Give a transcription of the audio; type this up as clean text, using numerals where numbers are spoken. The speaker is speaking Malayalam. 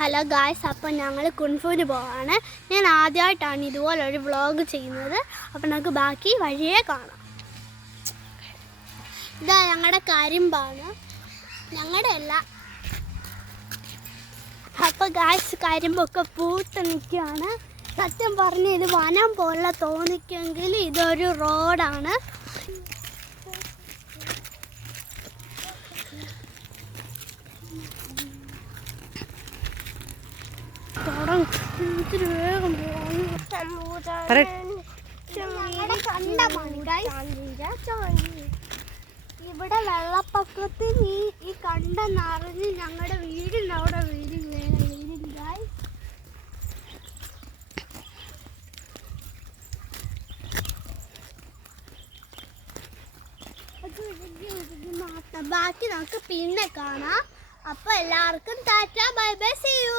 ഹലോ ഗായ്സ്, അപ്പോൾ ഞങ്ങൾ കുൻഫുവിന് പോവാണ്. ഞാൻ ആദ്യമായിട്ടാണ് ഇതുപോലൊരു വ്ളോഗ് ചെയ്യുന്നത്. അപ്പോൾ നമുക്ക് ബാക്കി വഴിയേ കാണാം. ഇതാ ഞങ്ങളുടെ കരിമ്പാണ്, ഞങ്ങളുടെ അല്ല. അപ്പോൾ ഗായ്സ്, കരിമ്പൊക്കെ പൂത്ത് നിൽക്കുകയാണ്. സത്യം പറഞ്ഞ് ഇത് വനം പോലെ തോന്നിക്കുമെങ്കിൽ ഇതൊരു റോഡാണ്. ഇവിടെ വെള്ളപ്പൊക്കത്തിൽ ഈ കണ്ട നിറഞ്ഞ് ഞങ്ങളുടെ വീടിൻ്റെ അവിടെ വീട് ബാക്കി നമുക്ക് പിന്നെ കാണാം. അപ്പോൾ എല്ലാവർക്കും tata, bye bye, see U.